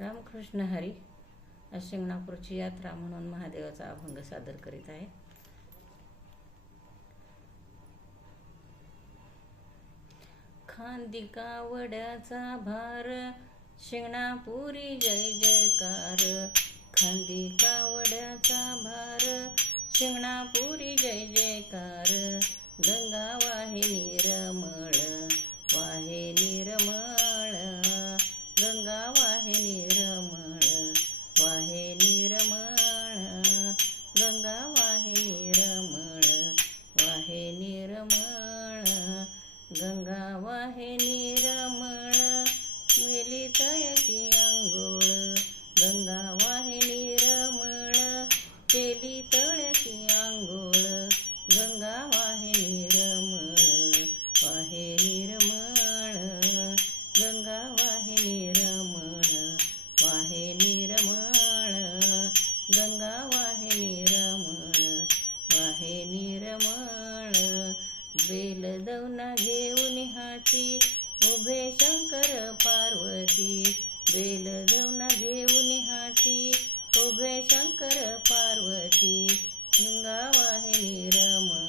रामकृष्ण हरी. शिंगणापूरची यात्रा म्हणून महादेवाचा अभंग सादर करीत आहे. खांदी कावड्याचा भार, शिंगणापुरी जय जयकार. खांदी कावड्याचा भार, शिंगणापुरी जय जयकार. गंगा वाहे निर्मळ, वाहे निर्मळ. गंगा वाहे निर्मळ, वाहे निर्मळ. गंगा वाहे निर्मळ, वाहे निर्मळ. गंगा वाहे निर्मळ, मेली तयाची अंघोळ. गंगा वाहे निर्मळ, केली तळ्याची अंघोळ. गंगा वाहे निर्मळ, वाहे निर्मळ. गंगा वाहे निर्मळ, वाहे निर्मळ. गंगा वाहे निर्मळ, वाहे निर्मळ. बेल दवना घेऊन हाती, उभे शंकर पार्वती. बेल दवना घेऊन हाती, उभे शंकर पार्वती. गंगा वाहे निर्मळ,